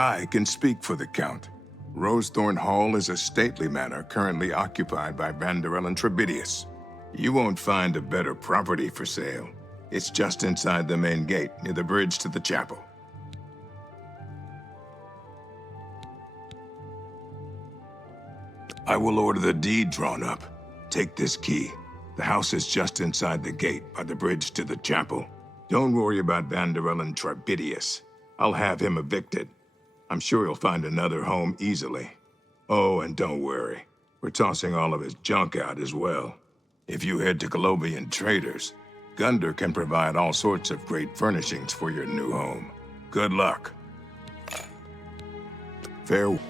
I can speak for the Count. Rosethorn Hall is a stately manor currently occupied by Vanderell and Trebitius. You won't find a better property for sale. It's just inside the main gate, near the bridge to the chapel. I will order the deed drawn up. Take this key. The house is just inside the gate, by the bridge to the chapel. Don't worry about Vanderell and Trebitius. I'll have him evicted. I'm sure he'll find another home easily. Oh, and don't worry. We're tossing all of his junk out as well. If you head to Colovian Traders, Gunder can provide all sorts of great furnishings for your new home. Good luck. Farewell.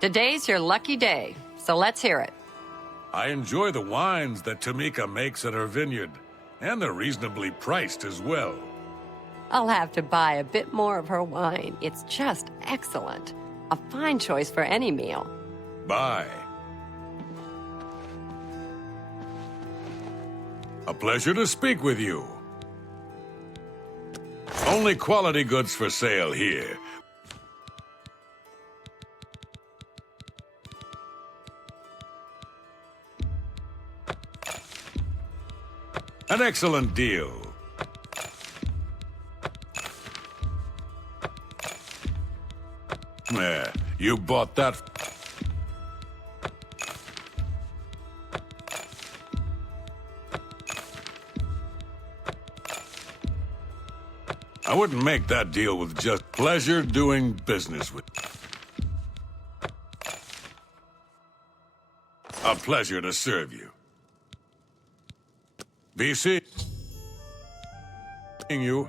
Today's your lucky day, so let's hear it. I enjoy the wines that Tamika makes at her vineyard, and they're reasonably priced as well. I'll have to buy a bit more of her wine. It's just excellent. A fine choice for any meal. Bye. A pleasure to speak with you. Only quality goods for sale here. An excellent deal. You bought that. I wouldn't make that deal with just pleasure doing business with. A pleasure to serve you. Be seeing you.